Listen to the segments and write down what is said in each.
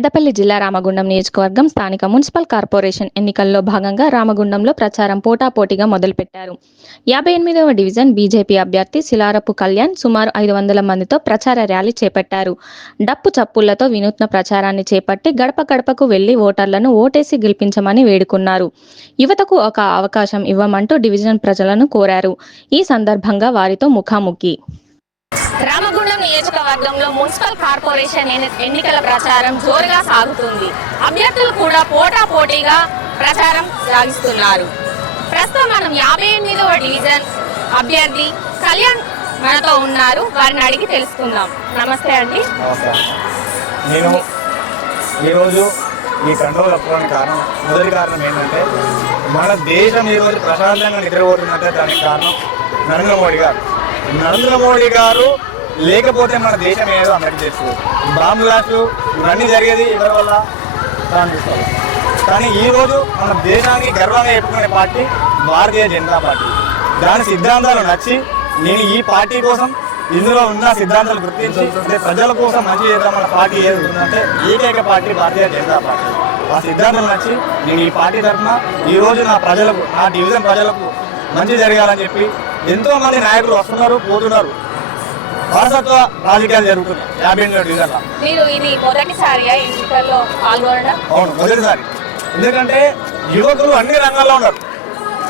పెద్దపల్లి జిల్లా రామగుండం నియోజకవర్గం స్థానిక మున్సిపల్ కార్పొరేషన్ ఎన్నికల్లో భాగంగా రామగుండంలో ప్రచారం పోటాపోటీగా మొదలుపెట్టారు. 58వ డివిజన్ బీజేపీ అభ్యర్థి శిలారపు కళ్యాణ్ సుమారు 500 మందితో ప్రచార ర్యాలీ చేపట్టారు. డప్పు చప్పుళ్లతో వినూత్న ప్రచారాన్ని చేపట్టి గడప గడపకు వెళ్లి ఓటర్లను ఓటేసి గెలిపించమని వేడుకున్నారు. యువతకు ఒక అవకాశం ఇవ్వమంటూ డివిజన్ ప్రజలను కోరారు. ఈ సందర్భంగా వారితో ముఖాముఖి. రామగుండం నియోజకవర్గంలో మున్సిపల్ కార్పొరేషన్ ఎన్నికల ప్రచారం జోరుగా సాగుతుంది. అభ్యర్థులు కూడా పోటాపోటీగా ప్రచారం సాగిస్తున్నారు. ప్రస్తుతం మనం 58వ డివిజన్ అభ్యర్థి కళ్యాణ్ మనతో ఉన్నారు. వారిని అడిగి తెలుసుకుందాం. నమస్తే అండి. నేను ఈరోజు ఈ కంట్రోల్ కప్పుకోవడానికి మొదటి కారణం ఏంటంటే మన దేశం ఈరోజు ప్రశాంతంగా నిద్రపోతుందంటే దానికి కారణం నరేంద్ర మోడీ గారు లేకపోతే మన దేశం ఏదో అందరికీ తెలుసు. బాంబు బ్లాస్టు ఇవన్నీ జరిగేది ఎవరి వల్ల అనిపిస్తుంది. కానీ ఈరోజు మన దేశానికి గర్వంగా చెప్పుకునే పార్టీ భారతీయ జనతా పార్టీ. దాని సిద్ధాంతాలు నచ్చి నేను ఈ పార్టీ కోసం ఇందులో ఉన్న సిద్ధాంతాలు గుర్తించి ప్రజల కోసం మంచి చేద్దాం మన పార్టీ ఏది ఉందంటే ఏకైక పార్టీ భారతీయ జనతా పార్టీ. ఆ సిద్ధాంతాలు నచ్చి నేను ఈ పార్టీ తరఫున ఈరోజు నా ప్రజలకు, నా డివిజన్ ప్రజలకు మంచి జరగాలని చెప్పి ఎంతోమంది నాయకులు వస్తున్నారు, పోతున్నారు. వారసత్వ రాజకీయాలు జరుగుతున్నాయి 58వ డివిజన్లో. మీరు ఇది మొదటిసారి ఎన్నికల్లో పాల్గొనడం? అవును, మొదటిసారి. ఎందుకంటే యువకులు అన్ని రంగాల్లో ఉన్నారు.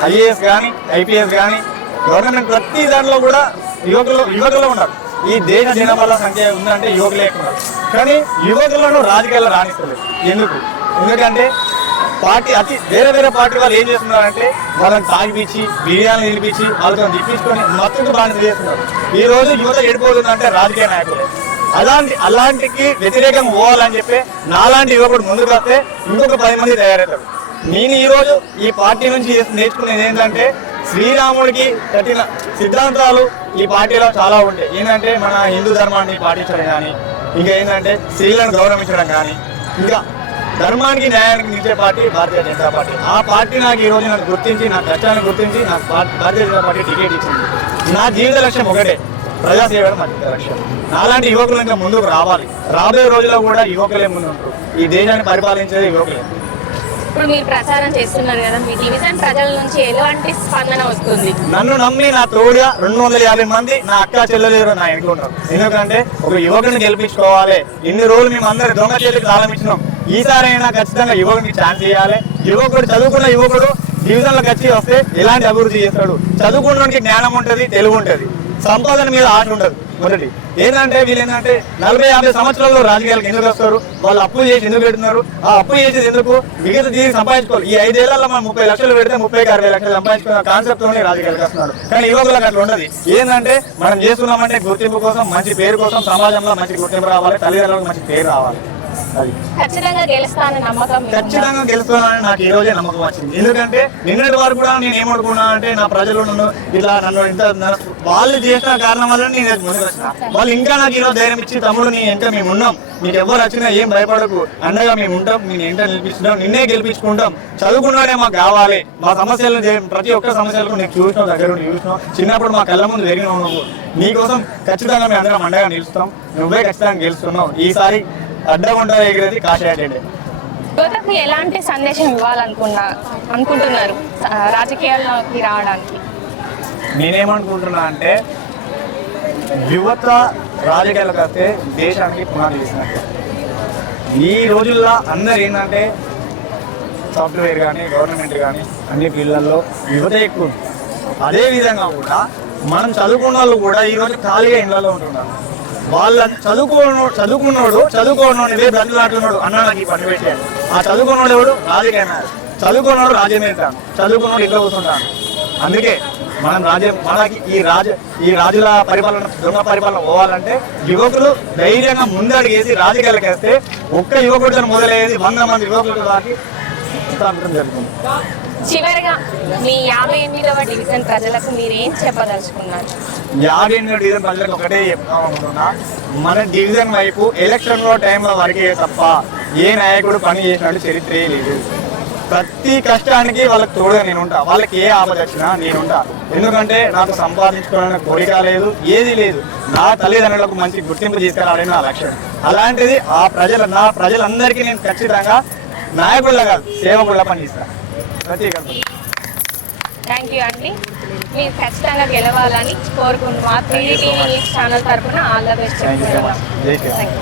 ఐఏఎస్ కానీ, ఐపీఎస్ కానీ, గవర్నమెంట్ ప్రతి దాంట్లో కూడా యువకులు ఉన్నారు. ఈ దేశ జనాభాల సంఖ్య ఉందంటే యువకులే ఉన్నారు. కానీ యువకులను రాజకీయాల్లో రాణిస్తలేదు. ఎందుకంటే పార్టీ వేరే పార్టీ వాళ్ళు ఏం చేస్తున్నారంటే వాళ్ళని తాగిపించి బిర్యానీ నిలిపించి వాళ్ళతో తిప్పించుకొని మత్తుకు బాగా చేస్తున్నారు. ఈ రోజు యువత ఎడిపోతుందంటే రాజకీయ నాయకులే. అలాంటికి వ్యతిరేకంగా పోవాలని చెప్పి నాలాంటి యువకుడు ముందుకు వస్తే ఇంకొక 10 మంది తయారవుతారు. నేను ఈరోజు ఈ పార్టీ నుంచి నేర్చుకునేది ఏంటంటే శ్రీరాముడికి కట్టిన సిద్ధాంతాలు ఈ పార్టీలో చాలా ఉంటాయి. ఏంటంటే మన హిందూ ధర్మాన్ని పాటించడం కానీ, ఇంకా ఏంటంటే స్త్రీలను గౌరవించడం కానీ, ఇంకా ధర్మానికి న్యాయానికి నిలిచే పార్టీ భారతీయ జనతా పార్టీ. ఆ పార్టీ నాకు ఈరోజు నన్ను గుర్తించి, నా కష్టాన్ని గుర్తించి నాకు భారతీయ జనతా పార్టీ టికెట్ ఇచ్చింది. నా జీవిత లక్ష్యం ఒకటే, ప్రజాసేవ నా జీవిత లక్ష్యం. నాలాంటి యువకులు ఇంకా ముందుకు రావాలి. రాబోయే రోజుల్లో కూడా యువకులే ముందుంటారు. ఈ దేశాన్ని పరిపాలించేది యువకులే. ఇప్పుడు మీరు ప్రచారం చేస్తున్నారు కదా, మీ డివిజన్ ప్రజల నుంచి ఎలాంటి స్పందన వస్తుంది? నన్ను నమ్మి నా తోడుగా 250 మంది నా అక్క చెల్లెలు నా ఎన్నుకుంటారు. ఎందుకంటే ఒక యువకుని గెలిపించుకోవాలి. ఇన్ని రోజులు మేము అందరు దొంగ చెల్లికి తాళం ఇచ్చినాం. ఈసారైనా ఖచ్చితంగా యువకునికి ఛాన్స్ ఇవ్వాలి. చదువుకున్న యువకుడు డివిజన్లకు వచ్చి వస్తే ఎలాంటి అభివృద్ధి చేస్తాడు? చదువుకున్నోనికి జ్ఞానం ఉంటుంది, తెలివి ఉంటుంది, సంపాదన మీద ఆశ ఉండదు. మొదటి ఏంటంటే వీళ్ళు 40-50 సంవత్సరాల్లో రాజకీయాలకు ఎందుకు వస్తారు? వాళ్ళు అప్పు చేసి ఎందుకు పెడుతున్నారు? ఆ అప్పు చేసేది ఎందుకు? మిగతా దీనికి సంపాదించుకోవాలి. ఈ 5 ఏళ్లలో మనం 30 లక్షలు పెడితే 30-60 లక్షలు సంపాదించుకున్న కాన్సెప్ట్ తోనే రాజకీయాలకు వస్తున్నారు. కానీ యువకులకు అట్లా ఉండదు. ఏంటంటే మనం చేస్తున్నామంటే గుర్తింపు కోసం, మంచి పేరు కోసం, సమాజంలో మంచి గుర్తింపు రావాలి, తల్లిదండ్రులకు మంచి పేరు రావాలి. ఖచ్చితంగా గెలుస్తానని నాకు ఈ రోజే నమ్మకం వచ్చింది. ఎందుకంటే నిన్నటి వరకు కూడా నేను ఏమనుకున్నా అంటే నా ప్రజలు నన్ను వాళ్ళు చేసిన కారణం వల్ల నేను ముందుకు వచ్చిన. వాళ్ళు ఇంకా నాకు ఈరోజు ధైర్యం ఇచ్చి, తమ్ముడు నీ ఇంకా మేము ఉన్నాం, నీకు ఎవరు వచ్చినా ఏం భయపడకు, అండగా మేము ఉంటాం, నేను ఎంట నిలిపిస్తున్నాం, నిన్నే గెలిపించుకుంటాం, చదువుకున్నాడే మాకు కావాలి, మా సమస్యలను ప్రతి ఒక్క సమస్యలకు నీకు చూసినాం, దగ్గర నుండి చూసినాం, చిన్నప్పుడు మా కళ్ళ ముందు జరిగిన నువ్వు, నీకోసం ఖచ్చితంగా మేము అందరం అండగా నిలుస్తాం, నువ్వే ఖచ్చితంగా గెలుస్తున్నావు. ఈసారి అడ్డగుండా ఎగిరేది కాశీయాటెండే. యువతకు ఎలాంటి సందేశం అనుకుంటున్నారు రాజకీయాల్లోకి రావడానికి? నేనేమనుకుంటున్నా అంటే యువత రాజకీయాలకు వస్తే దేశానికి పునాది వేసినట్టు. ఈ రోజుల్లో అందరు ఏంటంటే సాఫ్ట్వేర్ కానీ, గవర్నమెంట్ కానీ అన్ని ఫీల్డ్లలో యువత ఎక్కువ. అదేవిధంగా కూడా మనం చదువుకున్న వాళ్ళు కూడా ఈరోజు ఖాళీగా ఇళ్లలో ఉంటున్నారు. వాళ్ళ చదువుకోనోడు ఇదే బ్రతులాడుతున్నాడు అన్న నాకు ఈ పని పెట్టాను. ఆ చదువుకున్నోడు ఎవడు? రాజకీయ చదువుకున్నోడు రాజ్యం వెళ్తాను, చదువుకున్నోడు ఇంట్లో కూర్చుంటాను. అందుకే మనకి ఈ రాజుల పరిపాలన, దొంగ పరిపాలన పోవాలంటే యువకులు ధైర్యంగా ముందడిగేసి రాజకీయాలకు వేస్తే ఒక్క యువకుడితో మొదలయ్యేది 100 మంది యువకులు దాకి జరుగుతుంది. చివరిగా మీ 58వ డివిజన్ ప్రజలకు మీరు ఏం చెప్పదలుచుకున్నారు? 58వ డివిజన్ ప్రజలకు ఒకటే చెప్తామనుకున్నా, మన డివిజన్ వైపు ఎలక్షన్లో టైంలో వరకే తప్ప ఏ నాయకుడు పని చేసినట్టు చరిత్రే లేదు. ప్రతి కష్టానికి వాళ్ళకి తోడుగా నేను ఉంటా. వాళ్ళకి ఏ ఆపద వచ్చినా నేను ఉంటా. ఎందుకంటే నాకు సంపాదించుకోవాలనే కోరిక లేదు, ఏది లేదు. నా తల్లిదండ్రులకు మంచి గుర్తింపు తీసుకురావడం నా లక్ష్యం. అలాంటిది నా ప్రజలందరికీ నేను ఖచ్చితంగా నాయకుడిలా కాదు, సేవకుడిలా పనిచేస్తాను. ప్రతి థ్యాంక్ యూ అండి. మీరు ఖచ్చితంగా గెలవాలని కోరుకుంటున్నాం. మా 3D టీవీ న్యూస్ ఛానల్ తరఫున all the best. Thank you so much. జై శ్రీరామ్.